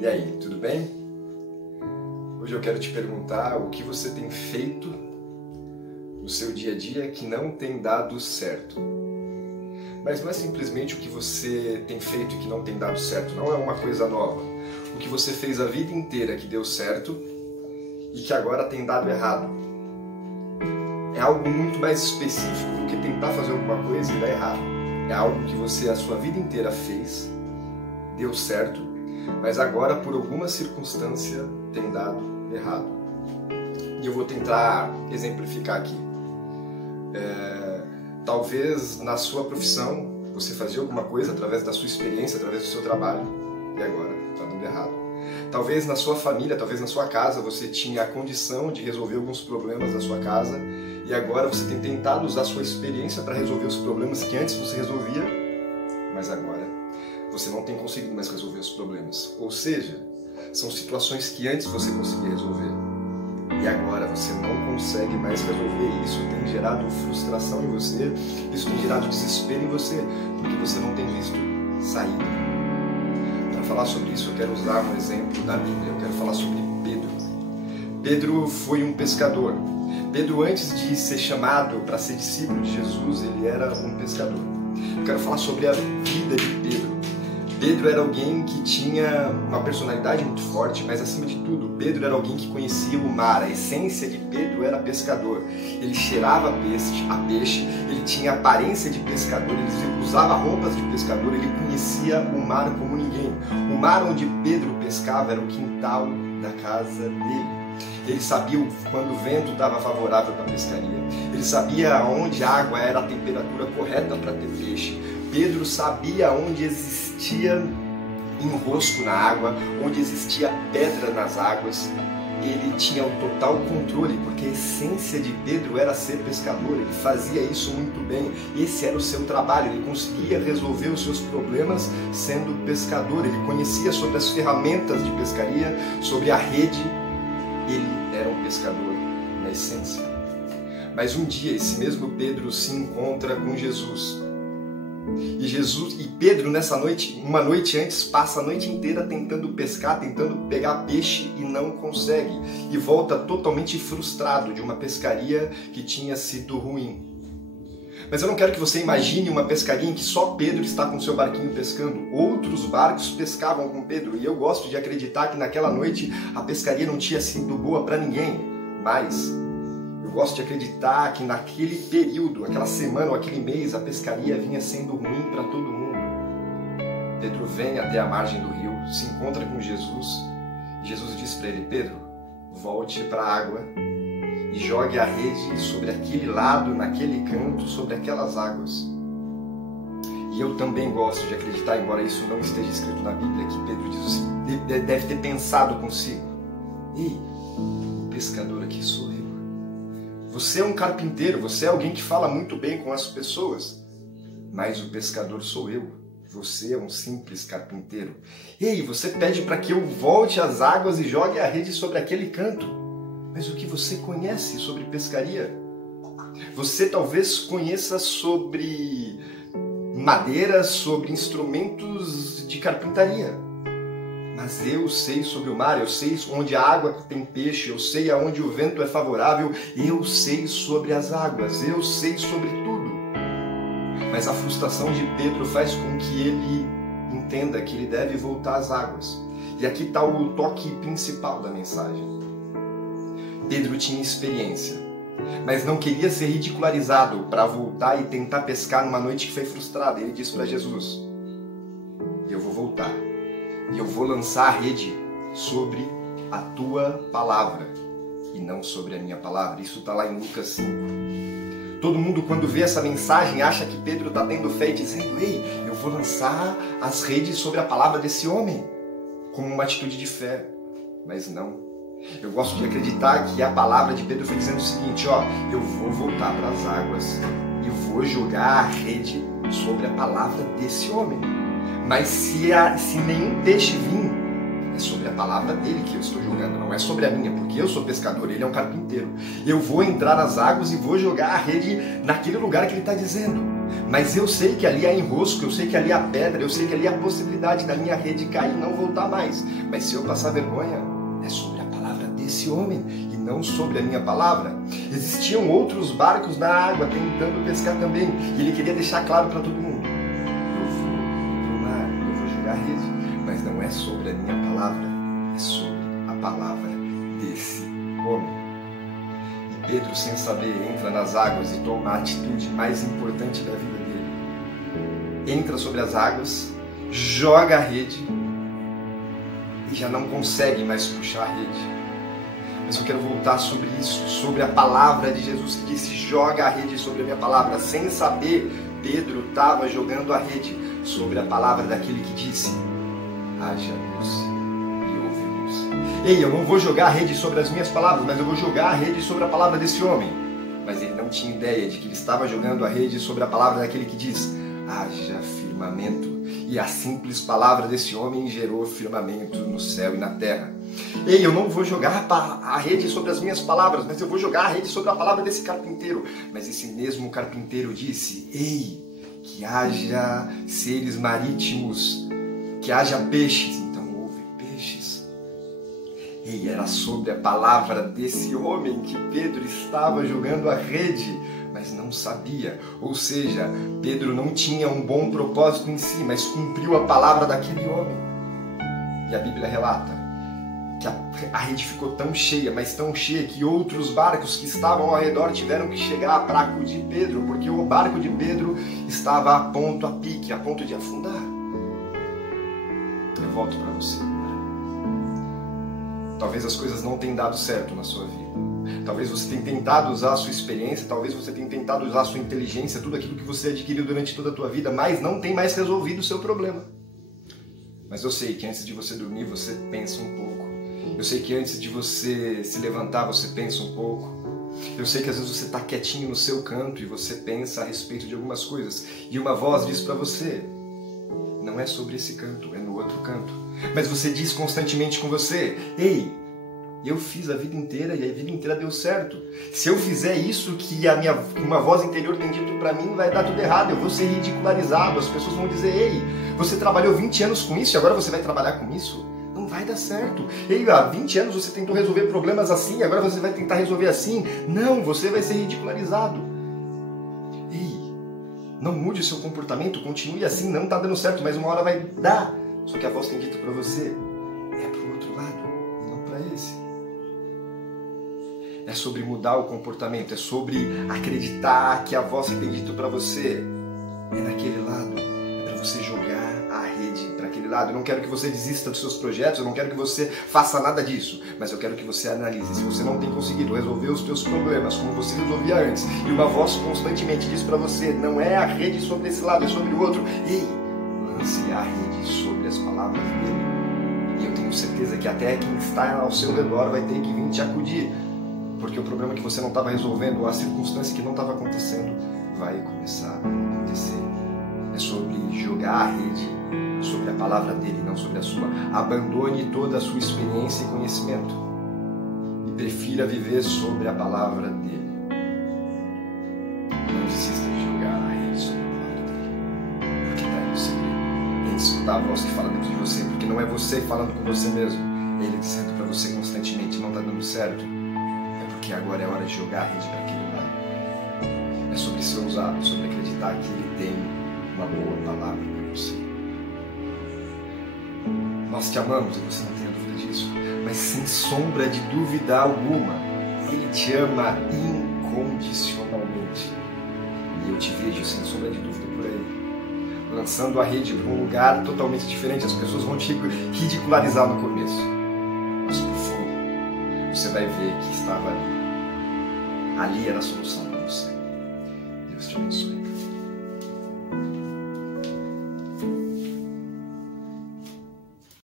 E aí, tudo bem? Hoje eu quero te perguntar o que você tem feito no seu dia a dia que não tem dado certo. Mas não é simplesmente o que você tem feito e que não tem dado certo, não é uma coisa nova. O que você fez a vida inteira que deu certo e que agora tem dado errado. É algo muito mais específico do que tentar fazer alguma coisa e dar errado. É algo que você a sua vida inteira fez, deu certo, mas agora por alguma circunstância tem dado errado. E eu vou tentar exemplificar aqui. Talvez na sua profissão você fazia alguma coisa através da sua experiência, através do seu trabalho, e agora está dando errado. Talvez na sua família, talvez na sua casa você tinha a condição de resolver alguns problemas da sua casa e agora você tem tentado usar a sua experiência para resolver os problemas que antes você resolvia, mas agora você não tem conseguido mais resolver os problemas. Ou seja, são situações que antes você conseguia resolver e agora você não consegue mais resolver. Isso tem gerado frustração em você, isso tem gerado desespero em você, porque você não tem visto saída. Para falar sobre isso, eu quero usar um exemplo da Bíblia. Eu quero falar sobre Pedro. Pedro foi um pescador. Pedro, antes de ser chamado para ser discípulo de Jesus, ele era um pescador. Eu quero falar sobre a vida de Pedro. Pedro era alguém que tinha uma personalidade muito forte, mas acima de tudo, Pedro era alguém que conhecia o mar. A essência de Pedro era pescador. Ele cheirava a peixe, ele tinha aparência de pescador, ele usava roupas de pescador, ele conhecia o mar como ninguém. O mar onde Pedro pescava era o quintal da casa dele. Ele sabia quando o vento estava favorável para a pescaria. Ele sabia onde a água era a temperatura correta para ter peixe. Pedro sabia onde existia enrosco na água, onde existia pedra nas águas. Ele tinha o total controle, porque a essência de Pedro era ser pescador. Ele fazia isso muito bem. Esse era o seu trabalho. Ele conseguia resolver os seus problemas sendo pescador. Ele conhecia sobre as ferramentas de pescaria, sobre a rede. Ele era um pescador na essência. Mas um dia esse mesmo Pedro se encontra com Jesus. E Pedro nessa noite, uma noite antes, passa a noite inteira tentando pescar, tentando pegar peixe e não consegue. E volta totalmente frustrado de uma pescaria que tinha sido ruim. Mas eu não quero que você imagine uma pescaria em que só Pedro está com seu barquinho pescando. Outros barcos pescavam com Pedro. E eu gosto de acreditar que naquela noite a pescaria não tinha sido boa para ninguém. Mas eu gosto de acreditar que naquele período, aquela semana ou aquele mês, a pescaria vinha sendo ruim para todo mundo. Pedro vem até a margem do rio, se encontra com Jesus. E Jesus diz para ele: Pedro, volte para a água e jogue a rede sobre aquele lado, naquele canto, sobre aquelas águas. E eu também gosto de acreditar, embora isso não esteja escrito na Bíblia, que Pedro diz assim, deve ter pensado consigo: ei, o pescador aqui sou eu. Você é um carpinteiro, você é alguém que fala muito bem com as pessoas, mas o pescador sou eu. Você é um simples carpinteiro. Ei, você pede para que eu volte às águas e jogue a rede sobre aquele canto. Mas o que você conhece sobre pescaria? Você talvez conheça sobre madeira, sobre instrumentos de carpintaria. Mas eu sei sobre o mar, eu sei onde a água tem peixe, eu sei aonde o vento é favorável, eu sei sobre as águas, eu sei sobre tudo. Mas a frustração de Pedro faz com que ele entenda que ele deve voltar às águas. E aqui está o toque principal da mensagem. Pedro tinha experiência, mas não queria ser ridicularizado para voltar e tentar pescar numa noite que foi frustrada. Ele disse para Jesus: eu vou voltar e eu vou lançar a rede sobre a tua palavra e não sobre a minha palavra. Isso está lá em Lucas 5. Todo mundo, quando vê essa mensagem, acha que Pedro está tendo fé e dizendo: ei, eu vou lançar as redes sobre a palavra desse homem, como uma atitude de fé. Mas não. Eu gosto de acreditar que a palavra de Pedro foi dizendo o seguinte: ó, eu vou voltar para as águas e vou jogar a rede sobre a palavra desse homem. Mas se nenhum peixe vir, é sobre a palavra dele que eu estou jogando, não é sobre a minha, porque eu sou pescador, ele é um carpinteiro. Eu vou entrar nas águas e vou jogar a rede naquele lugar que ele está dizendo. Mas eu sei que ali há enrosco, eu sei que ali há pedra, eu sei que ali há possibilidade da minha rede cair e não voltar mais. Mas se eu passar vergonha, é sobre a palavra desse homem e não sobre a minha palavra. Existiam outros barcos na água tentando pescar também, e ele queria deixar claro para todo mundo: eu vou pro mar, eu vou jogar rede, mas não é sobre a minha palavra, é sobre a palavra desse homem. E Pedro, sem saber, entra nas águas e toma a atitude mais importante da vida dele. Entra sobre as águas, joga a rede e já não consegue mais puxar a rede. Mas eu quero voltar sobre isso, sobre a palavra de Jesus que disse: joga a rede sobre a minha palavra. Sem saber, Pedro estava jogando a rede sobre a palavra daquele que disse: haja luz e houve luz. Ei, eu não vou jogar a rede sobre as minhas palavras, mas eu vou jogar a rede sobre a palavra desse homem. Mas ele não tinha ideia de que ele estava jogando a rede sobre a palavra daquele que diz: haja firmamento. E a simples palavra desse homem gerou firmamento no céu e na terra. Ei, eu não vou jogar a rede sobre as minhas palavras, mas eu vou jogar a rede sobre a palavra desse carpinteiro. Mas esse mesmo carpinteiro disse: ei, que haja seres marítimos, que haja peixes. Então houve peixes. Ei, era sobre a palavra desse homem que Pedro estava jogando a rede, mas não sabia. Ou seja, Pedro não tinha um bom propósito em si, mas cumpriu a palavra daquele homem. E a Bíblia relata que a rede ficou tão cheia, mas tão cheia, que outros barcos que estavam ao redor tiveram que chegar para acudir Pedro, porque o barco de Pedro estava a ponto, a pique, a ponto de afundar. Eu volto para você agora. Talvez as coisas não tenham dado certo na sua vida. Talvez você tenha tentado usar a sua experiência, talvez você tenha tentado usar a sua inteligência, tudo aquilo que você adquiriu durante toda a tua vida, mas não tem mais resolvido o seu problema. Mas eu sei que antes de você dormir, você pensa um pouco. Eu sei que antes de você se levantar, você pensa um pouco. Eu sei que às vezes você está quietinho no seu canto e você pensa a respeito de algumas coisas. E uma voz diz para você: não é sobre esse canto, é no outro canto. Mas você diz constantemente com você: ei, eu fiz a vida inteira e a vida inteira deu certo. Se eu fizer isso que uma voz interior tem dito para mim, vai dar tudo errado, eu vou ser ridicularizado. As pessoas vão dizer: ei, você trabalhou 20 anos com isso e agora você vai trabalhar com isso? Não vai dar certo. Ei, há 20 anos você tentou resolver problemas assim, agora você vai tentar resolver assim. Não, você vai ser ridicularizado. Ei, não mude o seu comportamento, continue assim, não está dando certo, mas uma hora vai dar. Só que a voz tem dito para você: é para o outro lado e não para esse. É sobre mudar o comportamento, é sobre acreditar que a voz que tem dito para você é naquele lado, é para você jogar a rede para aquele lado. Eu não quero que você desista dos seus projetos, eu não quero que você faça nada disso, mas eu quero que você analise. Se você não tem conseguido resolver os seus problemas como você resolvia antes, e uma voz constantemente diz para você: não é a rede sobre esse lado, é sobre o outro. Ei, lance a rede sobre as palavras dele. E eu tenho certeza que até quem está ao seu redor vai ter que vir te acudir, porque o problema que você não estava resolvendo, ou a circunstância que não estava acontecendo, vai começar a acontecer. É sobre jogar a rede sobre a palavra dele, não sobre a sua. Abandone toda a sua experiência e conhecimento e prefira viver sobre a palavra dele. Não desista de jogar a rede sobre a palavra dele, porque está aí o segredo. Tem que escutar a voz que fala dentro de você, porque não é você falando com você mesmo, é ele dizendo para você constantemente: não está dando certo. Que agora é hora de jogar a rede para aquele lado. É sobre ser ousado, é sobre acreditar que ele tem uma boa palavra para você. Nós te amamos e você não tem dúvida disso, mas sem sombra de dúvida alguma, ele te ama incondicionalmente. E eu te vejo sem sombra de dúvida por aí, lançando a rede para um lugar totalmente diferente. As pessoas vão te ridicularizar no começo, mas por fundo você vai ver que estava ali. Ali era a solução para você. Deus te abençoe.